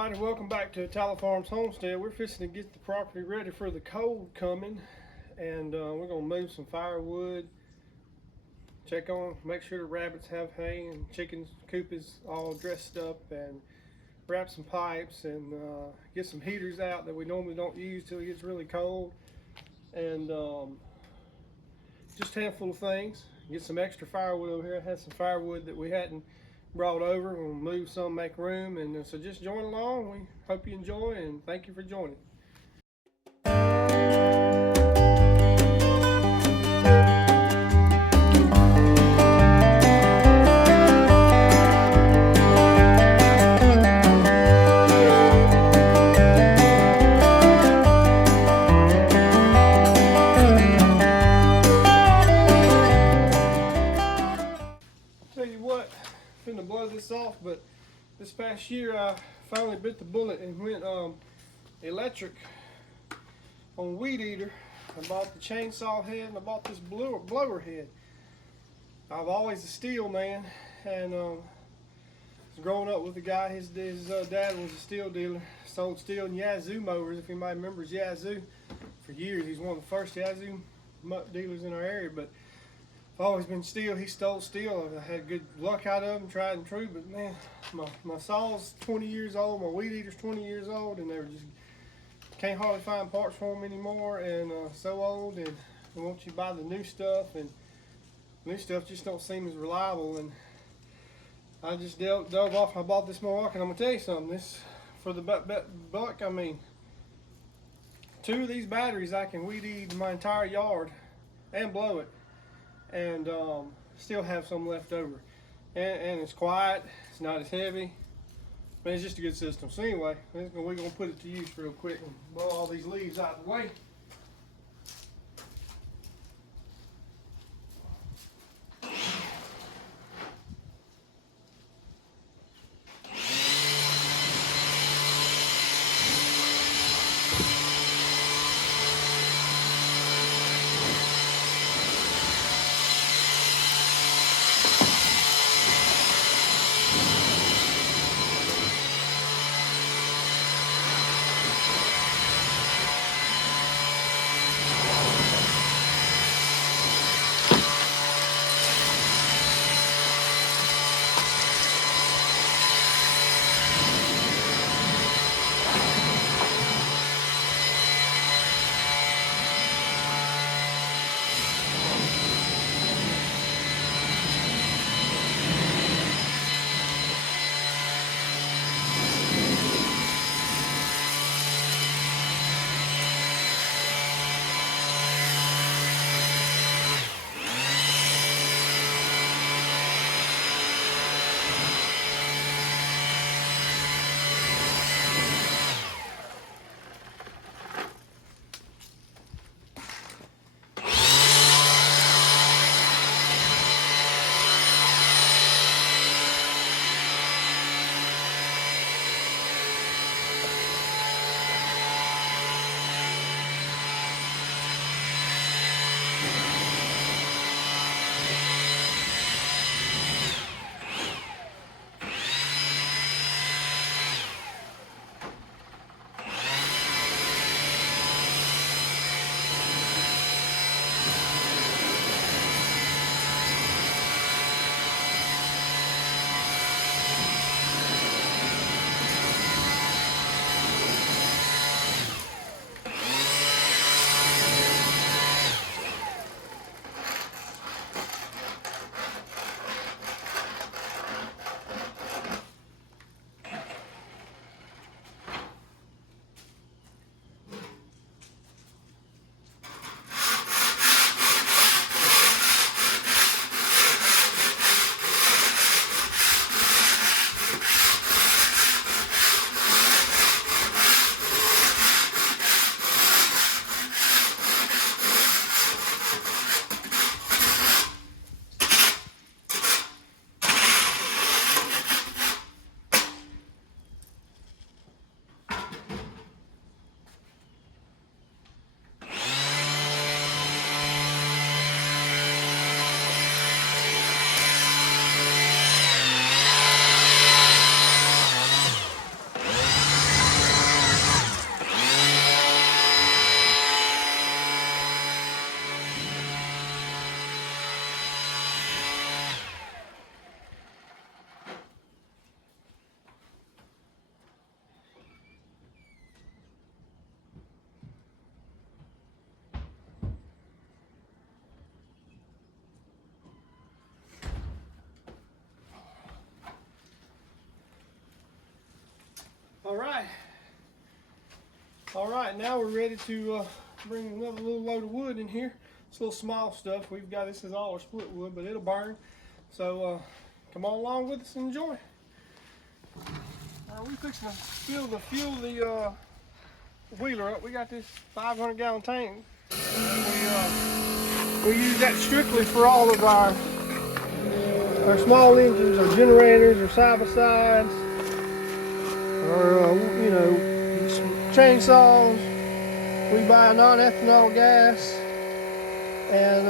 everybody, welcome back to Atala Farms Homestead. We're fixing to get the property ready for the cold coming, and we're going to move some firewood, make sure the rabbits have hay, and chickens coop is all dressed up, and wrap some pipes, and get some heaters out that we normally don't use till it gets really cold, and just a handful of things. Get some extra firewood over here. I had some firewood that we hadn't brought over. We'll move some, make room, and so just join along. We hope you enjoy, and thank you for joining. Tell you what, I'm finna blow this off, but this past year I finally bit the bullet and went electric on weed eater. I bought the chainsaw head and I bought this blower head. I've always a steel man, and growing up with a guy, his dad was a steel dealer, sold steel and Yazoo mowers, if anybody remembers Yazoo. For years, he's one of the first Yazoo dealers in our area, but I've always been steel. He stole steel. I had good luck out of him, tried and true, but man, my saw's 20 years old, my weed eater's 20 years old, and they're just, can't hardly find parts for them anymore, and so old, and once you buy the new stuff, and new stuff just don't seem as reliable, and I just dove off. I bought this Milwaukee, and I'm gonna tell you something, this, for the buck, I mean, 2 of these batteries I can weed eat my entire yard and blow it, and still have some left over, and it's quiet, it's not as heavy, but it's just a good system. So anyway, we're gonna put it to use real quick and blow all these leaves out of the way. All right, now we're ready to bring another little load of wood in here. It's a little small stuff. We've got, this is all our split wood, but it'll burn. So come on along with us and enjoy. We're fixing to fuel the wheeler up. We got this 500-gallon tank. We use that strictly for all of our small engines, or generators, or side-by-sides, or you know, chainsaws. We buy non-ethanol gas, and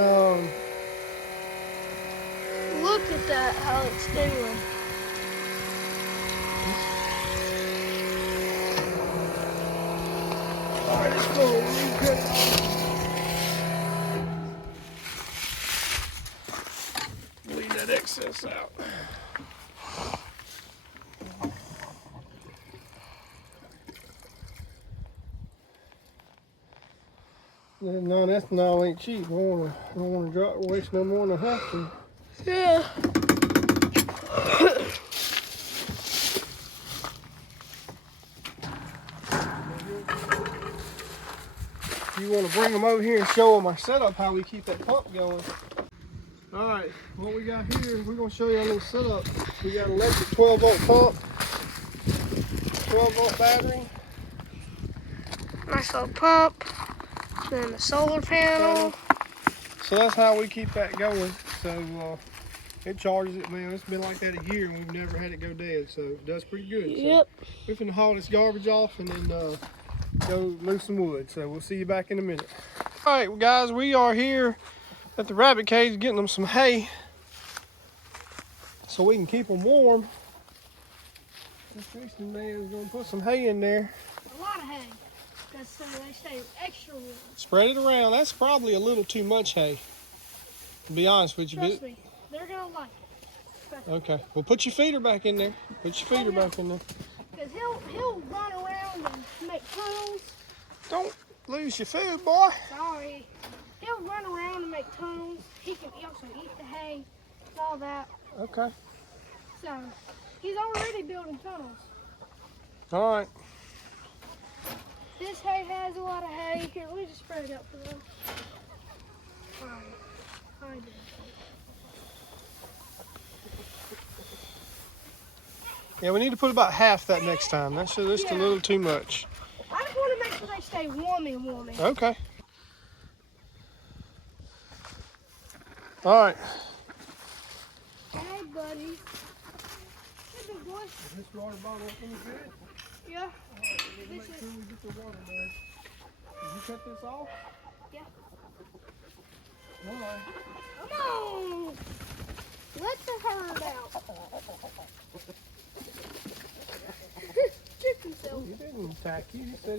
look at that, how it's doing. Alright, let's go. Leave that excess out. Non-ethanol ain't cheap. I don't want to waste no more than I have to. Yeah. You want to bring them over here and show them our setup, how we keep that pump going. All right, what we got here, we're going to show you our little setup. We got an electric 12-volt pump, 12-volt battery. Nice little pump. And a solar panel. So that's how we keep that going. So it charges it, man. It's been like that a year and we've never had it go dead. So it does pretty good. Yep. So we're finna haul this garbage off and then go move some wood. So we'll see you back in a minute. All right, guys, we are here at the rabbit cage getting them some hay so we can keep them warm. This Christian man is gonna put some hay in there. A lot of hay. So they stay extra warm. Spread it around. That's probably a little too much hay, to be honest with you. Trust me, they're gonna like it. Okay, well put your feeder back in there. Put your feeder back in there. Because he'll run around and make tunnels. Don't lose your food, boy. Sorry. He'll run around and make tunnels. He can also eat the hay and all that. Okay. So he's already building tunnels. All right. This hay has a lot of hay. Here, let me just spread it out for them. Yeah, we need to put about half that next time. That's just a little too much. I just want to make sure they stay warmy. Okay. All right. Hey, buddy. Hey, big boy. Is this water bottle any good? Yeah. Make sure we get the water, man. Did you cut this off? Yeah. All right. Come on. Let the herd out. Check himself. He didn't attack you. He said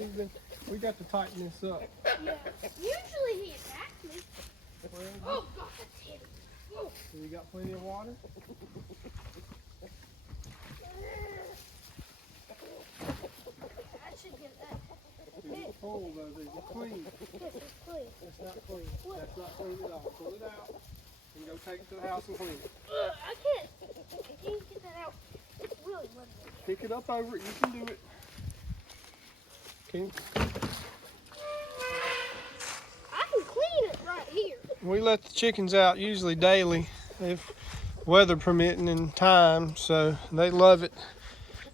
we got to tighten this up. Yeah. Usually he attacks me. Oh, God, that's heavy. So you got plenty of water? I should get that. It's cold though, it's clean. Yes, it's clean. It's not clean. That's not clean at all. Pull it out and go take it to the house and clean it. I can't get that out. It's really muddy. Pick it up over it. You can do it. Okay. I can clean it right here. We let the chickens out usually daily, if weather permitting and time, so they love it.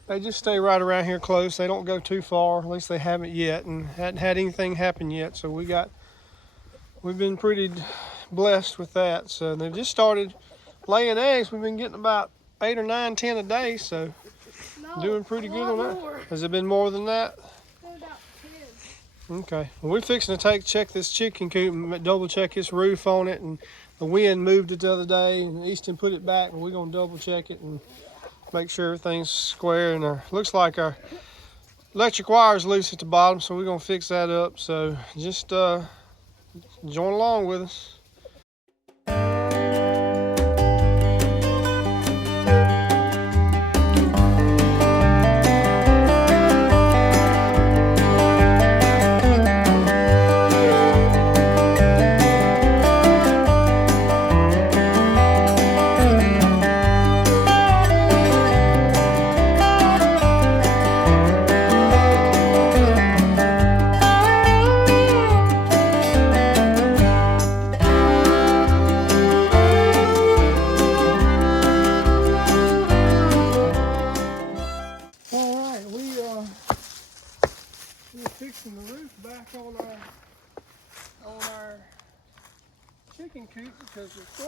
They just stay right around here close. They don't go too far, at least they haven't yet, and hadn't had anything happen yet. So we've been pretty blessed with that. So they've just started laying eggs. We've been getting about 8 or 9, 10 a day, so doing pretty good on that. Has it been more than that? About 10. Okay. Well, we're fixing to check this chicken coop and double check this roof on it. And the wind moved it the other day, and Easton put it back, and we're gonna double check it and make sure everything's square. And looks like our electric wire is loose at the bottom, so we're gonna fix that up. So just join along with us.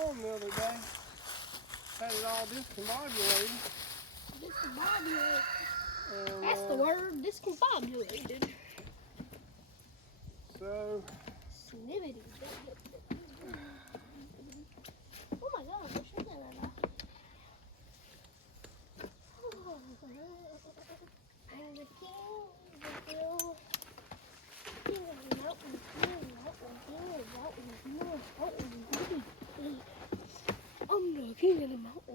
home the other day. Had it all discombobulated. Discombobulated. And, That's the word, discombobulated. So, Snibbity. Oh my god, what's in there? I'm the king of the hill. King of the mountain, king of the mountain, king of the mountain, king of the mountain, I'm the king of the mountain.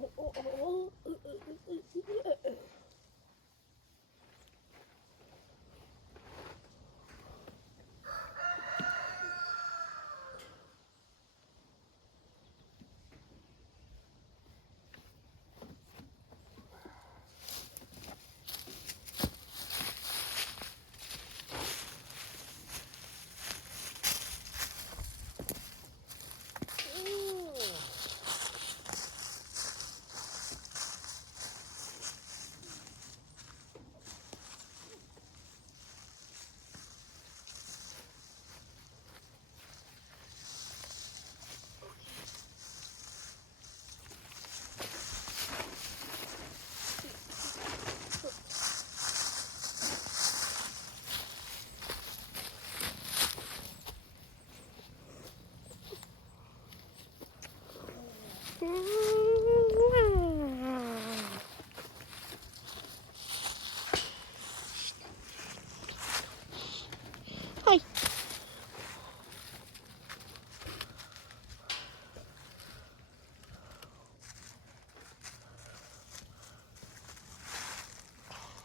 Hi.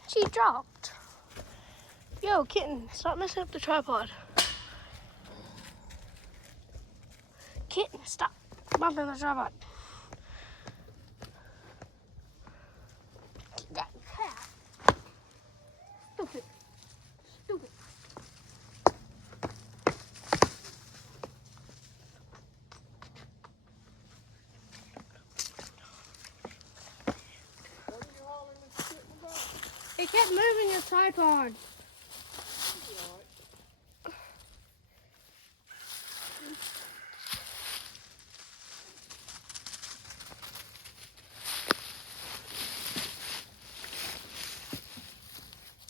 She dropped. Yo, kitten, stop messing up the tripod. Kitten, stop bumping the tripod. That cat. Stupid. Stupid. what are you hollering at the kitten about? It kept moving your tripod.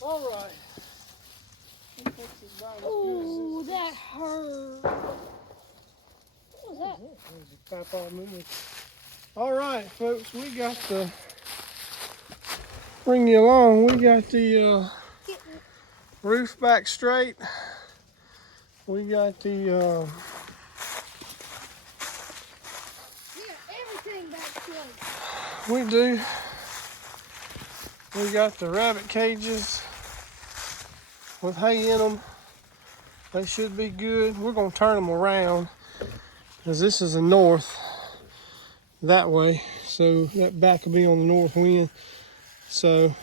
All right. Oh, that hurt. What was that? There's a tripod moving. All right, folks, we got the, bring you along, we got the roof back straight. We got the, Yeah, everything back straight. we do. We got the rabbit cages with hay in them. They should be good. We're gonna turn them around because this is the north that way. So that back will be on the north wind. So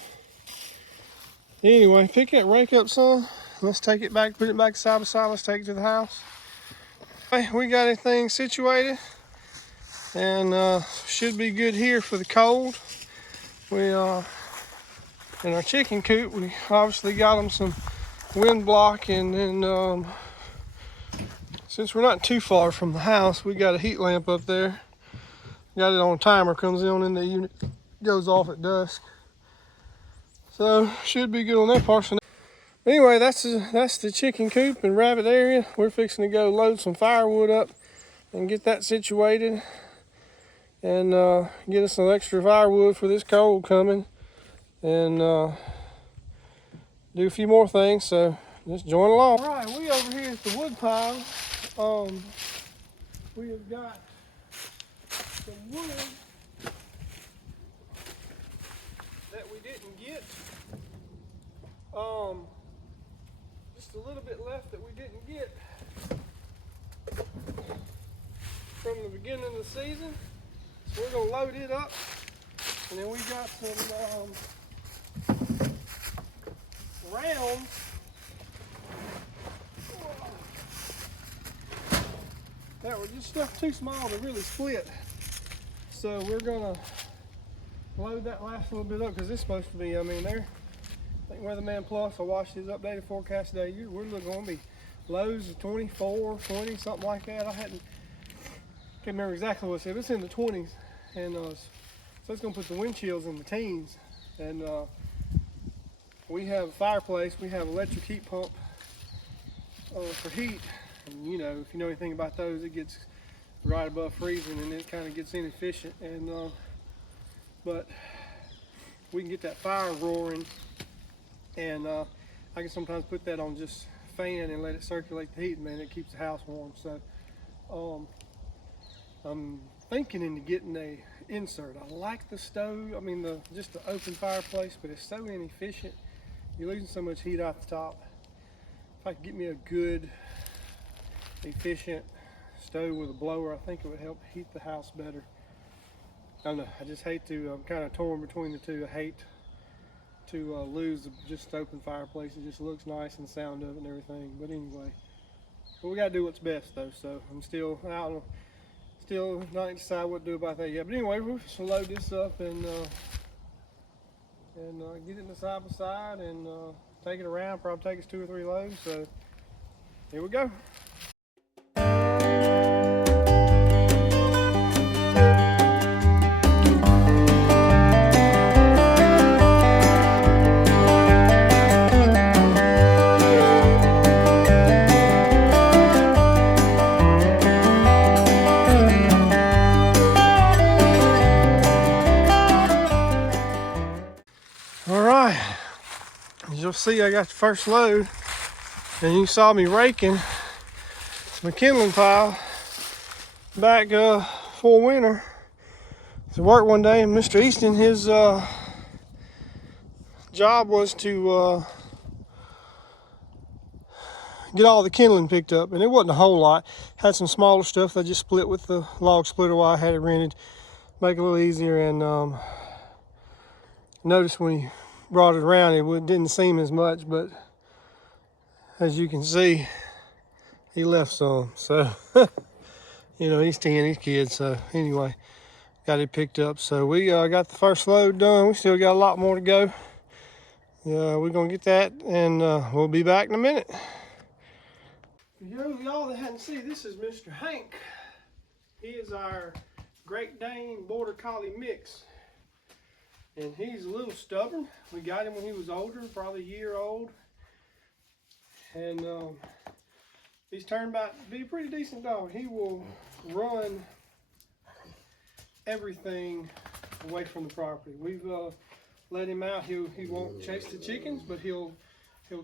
anyway, pick that rake up, son. Let's take it back, put it back side by side. Let's take it to the house. Okay, we got everything situated and should be good here for the cold. We in our chicken coop, we obviously got them some wind block, and then since we're not too far from the house, we got a heat lamp up there. Got it on a timer, comes in the unit, goes off at dusk. So should be good on that part. So anyway, that's the chicken coop and rabbit area. We're fixing to go load some firewood up and get that situated, and get us some extra firewood for this cold coming, and do a few more things. So just join along. All right, we over here at the wood pile. We have got some wood that we didn't get. Just a little bit left that we didn't get from the beginning of the season. So we're gonna load it up, and then we got some rounds that were just stuff too small to really split. So we're gonna load that last little bit up because it's supposed to be, I mean, there. I think Weatherman Plus, I watched his updated forecast today. We're going to be lows of 24, 20, something like that. I hadn't can't remember exactly what it said, but it's in the 20s. And so it's gonna put the wind chills in the teens. And we have a fireplace, we have electric heat pump for heat. And you know, if you know anything about those, it gets right above freezing and it kind of gets inefficient. And but we can get that fire roaring, and I can sometimes put that on just fan and let it circulate the heat, and man, it keeps the house warm. So I'm thinking into getting a insert. I like the stove, I mean just the open fireplace, but it's so inefficient. You're losing so much heat off the top. If I could get me a good, efficient stove with a blower, I think it would help heat the house better. I don't know, I just hate to, I'm kind of torn between the two. I hate to lose just open fireplace. It just looks nice and the sound of it and everything. But anyway, we gotta do what's best though. So I'm still out, still not decide what to do about that yet. But anyway, we'll just load this up and get it in the side by side and take it around. Probably take us 2 or 3 loads. So here we go. As you'll see, I got the first load, and you saw me raking my kindling pile back for winter. To work one day, and Mr. Easton, his job was to get all the kindling picked up, and it wasn't a whole lot. Had some smaller stuff that I just split with the log splitter while I had it rented, make it a little easier. And notice when he brought it around, it didn't seem as much, but as you can see, he left some. So you know, he's 10, he's kids. So anyway, got it picked up. So we got the first load done. We still got a lot more to go. We're gonna get that, and we'll be back in a minute. Y'all that hadn't seen, this is Mr. Hank. He is our Great Dane Border Collie mix. And he's a little stubborn. We got him when he was older, probably a year old. And he's turned out to be a pretty decent dog. He will run everything away from the property. We've let him out. He won't chase the chickens, but he'll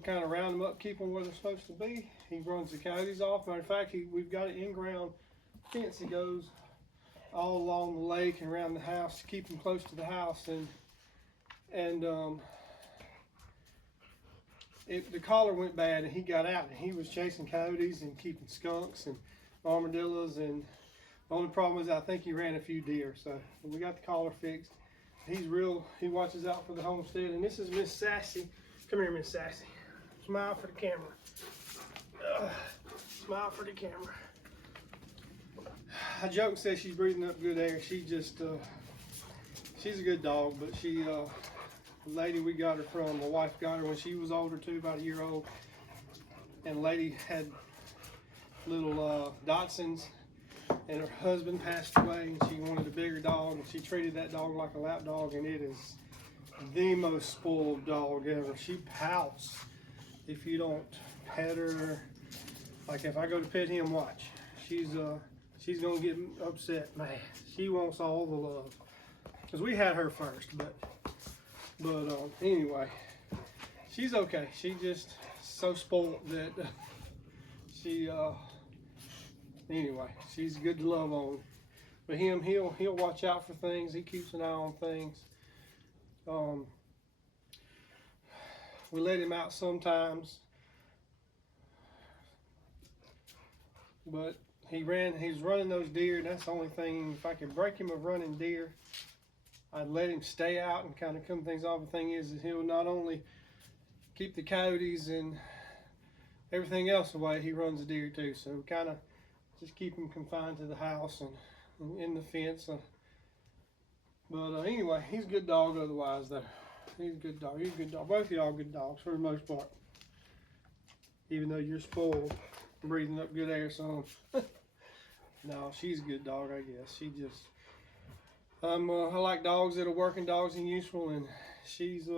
kind of round them up, keep them where they're supposed to be. He runs the coyotes off. Matter of fact, we've got an in-ground fence that goes all along the lake and around the house to keep him close to the house. And the collar went bad, and he got out, and he was chasing coyotes and keeping skunks and armadillos. And the only problem is I think he ran a few deer. So we got the collar fixed. He watches out for the homestead. And this is Miss Sassy. Come here, Miss Sassy. Smile for the camera. Smile for the camera. I joke and say she's breathing up good air. She just, she's a good dog, but she, the lady we got her from, my wife got her when she was older too, about a year old. And the lady had little Dachshunds, and her husband passed away, and she wanted a bigger dog, and she treated that dog like a lap dog, and it is the most spoiled dog ever. She pouts if you don't pet her. Like if I go to pet him, watch. She's gonna get upset, man. She wants all the love. Cause we had her first, but anyway, she's okay. She just so spoiled that anyway, she's good to love on. But he'll watch out for things. He keeps an eye on things. We let him out sometimes, but he's running those deer, and that's the only thing. If I could break him of running deer, I'd let him stay out and kind of come things off. The thing is he'll not only keep the coyotes and everything else away, he runs the deer too. So we kind of just keep him confined to the house and in the fence. But anyway, he's a good dog otherwise though. He's a good dog. He's a good dog. Both of y'all are good dogs for the most part. Even though you're spoiled, breathing up good air, son. No, she's a good dog, I guess. She just, I like dogs that are working dogs and useful, and she's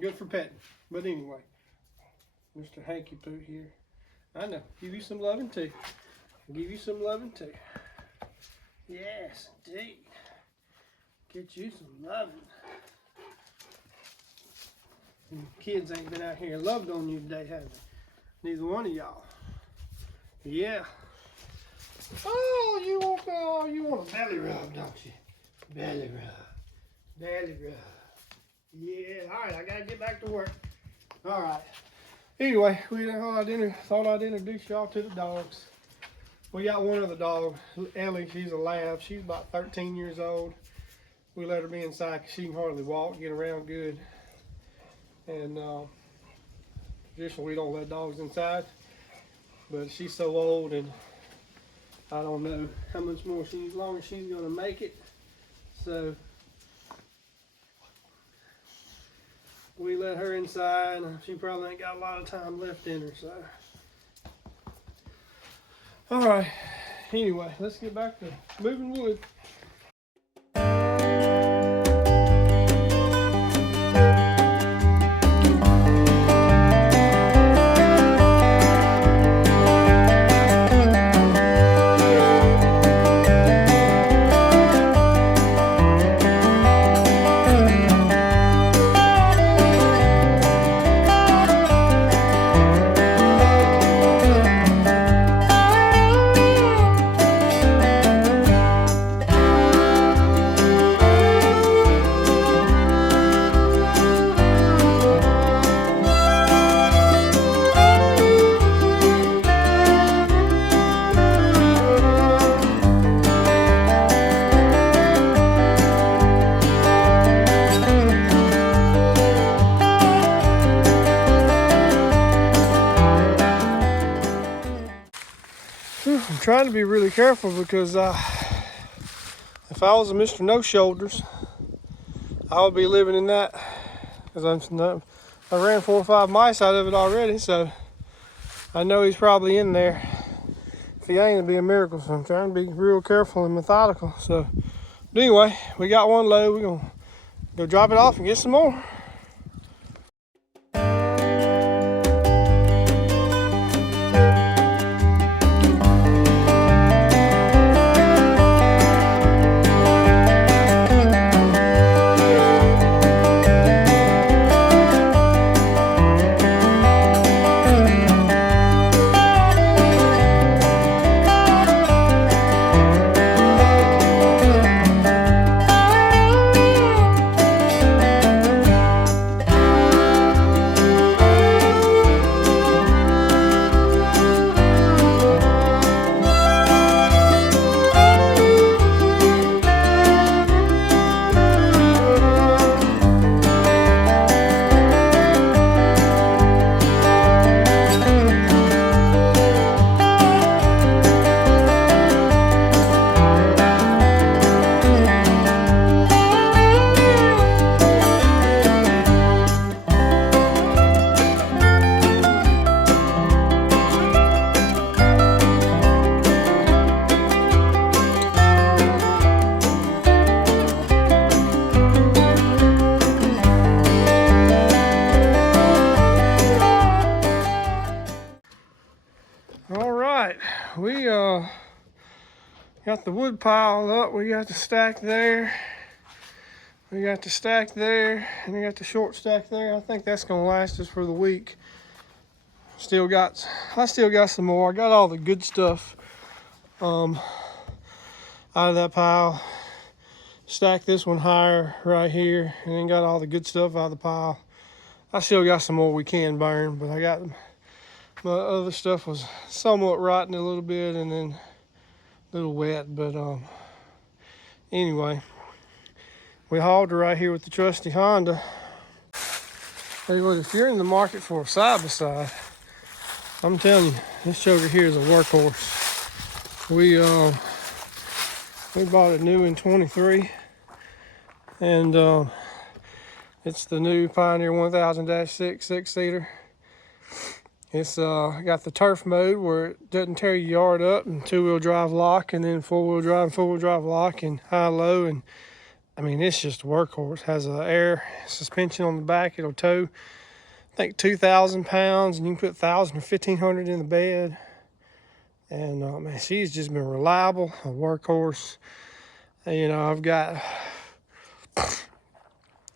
good for petting. But anyway, Mr. Hanky Poo here. I know, give you some loving too. Give you some loving too. Yes, indeed. Get you some loving. And kids ain't been out here and loved on you today, have they? Neither one of y'all. Yeah. Oh, you want a belly rub, don't you? Belly rub. Belly rub. Yeah, all right, I gotta get back to work. All right. Anyway, thought I'd introduce y'all to the dogs. We got one other dog, Ellie. She's a lab. She's about 13 years old. We let her be inside because she can hardly walk, get around good. And traditionally we don't let dogs inside. But she's so old, and I don't know how much more longer she's gonna make it. So we let her inside. She probably ain't got a lot of time left in her, so. All right, anyway, let's get back to moving wood. I'm trying to be really careful because if I was a Mr. No Shoulders, I would be living in that, because I ran 4 or 5 mice out of it already, so I know he's probably in there. If he ain't, it'd be a miracle. So I'm trying to be real careful and methodical. So, but anyway, we got one load. We're gonna go drop it off and get some more. We got the wood pile up. We got the stack there. We got the stack there, and we got the short stack there. I think that's gonna last us for the week. I still got some more. I got all the good stuff out of that pile. Stacked this one higher right here, and then got all the good stuff out of the pile. I still got some more we can burn, but I got my other stuff was somewhat rotten a little bit and then a little wet. But anyway, we hauled her right here with the trusty Honda. Tell you what, if you're in the market for a side-by-side, I'm telling you, this choker here is a workhorse. We bought it new in 23, and it's the new Pioneer 1000-6 6-seater. It's got the turf mode where it doesn't tear your yard up, and 2-wheel drive lock, and then 4-wheel drive and 4-wheel drive lock, and high-low. And I mean, it's just a workhorse. Has a air suspension on the back. It'll tow, I think, 2,000 pounds, and you can put 1,000 or 1,500 in the bed. And man, she's just been reliable, a workhorse. And, you know,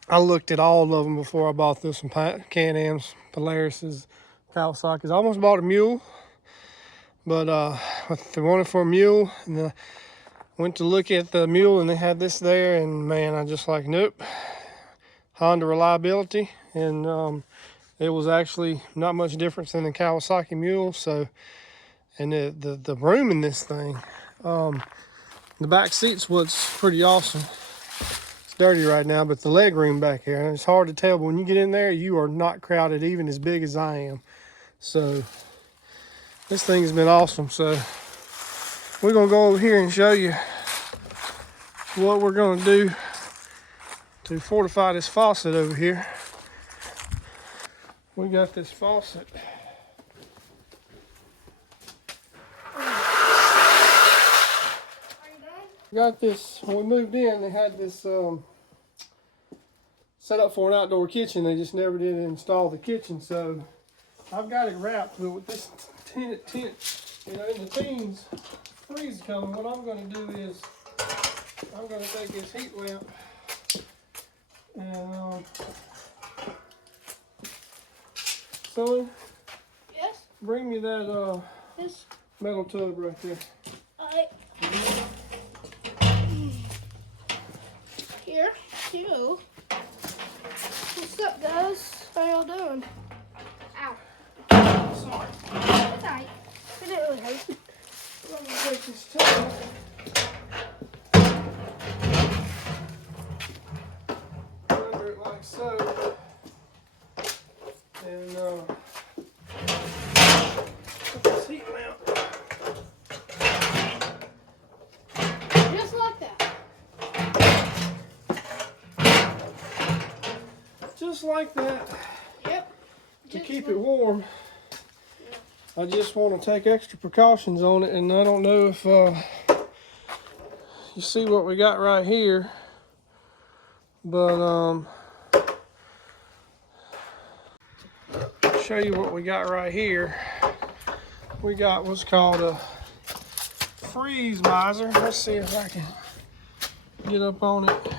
I looked at all of them before I bought this one. Can-Am's, Polaris's, Kawasaki's. I almost bought a mule, but they wanted for a mule, and I went to look at the mule, and they had this there, and man, I just like, nope. Honda reliability, and it was actually not much difference than the Kawasaki mule. So, and the room in this thing, the back seat's what's pretty awesome. It's dirty right now, but the leg room back here, it's hard to tell, but when you get in there, you are not crowded, even as big as I am. So this thing has been awesome. So we're gonna go over here and show you what we're gonna do to fortify this faucet over here. We got this faucet. Got this, when we moved in, they had this set up for an outdoor kitchen. They just never did install the kitchen, so I've got it wrapped. But with this tent, you know, in the teens, freeze coming, what I'm going to do is I'm going to take this heat lamp and son, Yes? bring me that Yes. metal tub right there. Alright. Here you go. What's up, guys? How y'all doing? Ow. Sorry. It's alright. It didn't really hurt. I'm going to take this tub. Under it like so. And put this heat lamp. Just like that. Just like that. Yep. To Just keep like it warm. I just want to take extra precautions on it, and I don't know if you see what we got right here, but show you what we got right here. We got what's called a freeze miser. Let's see if I can get up on it.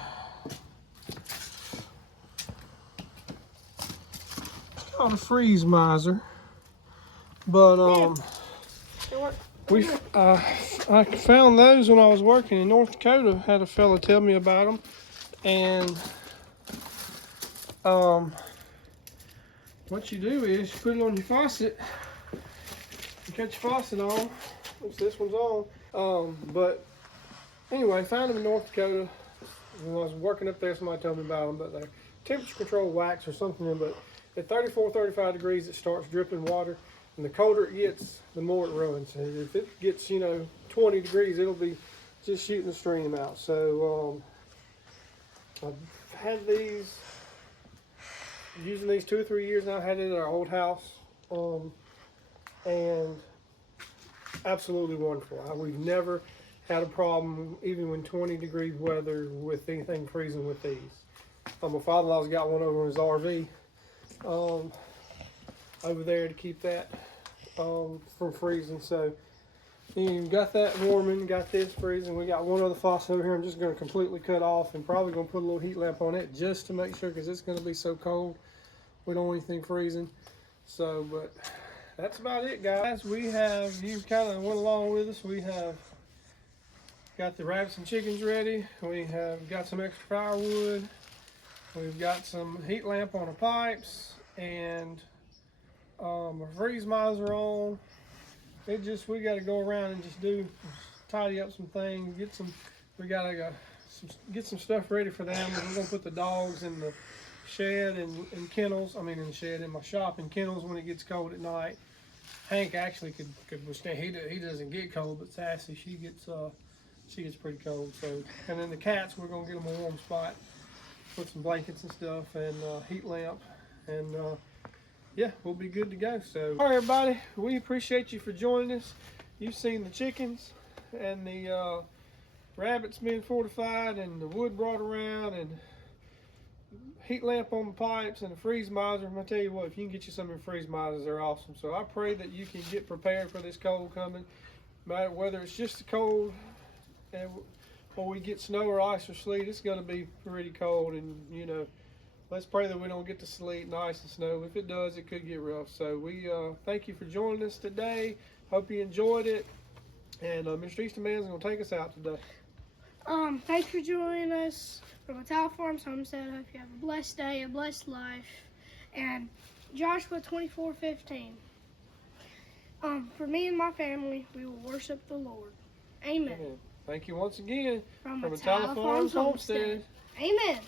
It's called a freeze miser, but I found those when I was working in North Dakota. Had a fella tell me about them, and what you do is you put it on your faucet. You cut your faucet on. Oops, this one's on. But anyway, found them in North Dakota. When I was working up there, somebody told me about them. But they're temperature control wax or something. But at 34, 35 degrees, it starts dripping water. And the colder it gets, the more it runs. And if it gets, 20 degrees, it'll be just shooting the stream out. So I've had these, using these 2 or 3 years now. I had it at our old house, and absolutely wonderful. We've never had a problem, even when 20 degree weather, with anything freezing with these. My father-in-law's got one over in his RV over there to keep that from freezing. So you got that warming, got this freezing. We got one other faucet over here I'm just going to completely cut off, and probably going to put a little heat lamp on it just to make sure, because it's going to be so cold. We don't want anything freezing. So, but that's about it, guys. We have, you kind of went along with us. We have got the rabbits and chickens ready. We have got some extra firewood. We've got some heat lamp on the pipes, and a freeze miser on. We got to go around and just tidy up some things, we got to get some stuff ready for them. We're going to put the dogs in the shed and kennels. I mean, in the shed, in my shop, and kennels when it gets cold at night. Hank actually could withstand. He doesn't get cold, but Sassy, she gets pretty cold. So, and then the cats, we're gonna get them a warm spot, put some blankets and stuff, and heat lamp, and yeah, we'll be good to go. So, all right, everybody, we appreciate you for joining us. You've seen the chickens and the rabbits being fortified, and the wood brought around, and heat lamp on the pipes, and the freeze miser. I'm gonna tell you what, if you can get you some of the freeze misers, they're awesome. So I pray that you can get prepared for this cold coming, matter whether it's just the cold or we get snow or ice or sleet. It's gonna be pretty cold, and you know, let's pray that we don't get the sleet and ice and snow. If it does, it could get rough. So we thank you for joining us today. Hope you enjoyed it. And Mr. Easterman's gonna take us out today. Thanks for joining us from Atala Farms Homestead. Hope you have a blessed day, a blessed life. And Joshua 24:15. For me and my family, we will worship the Lord. Amen. Amen. Thank you once again From Atala Farms Homestead. Amen.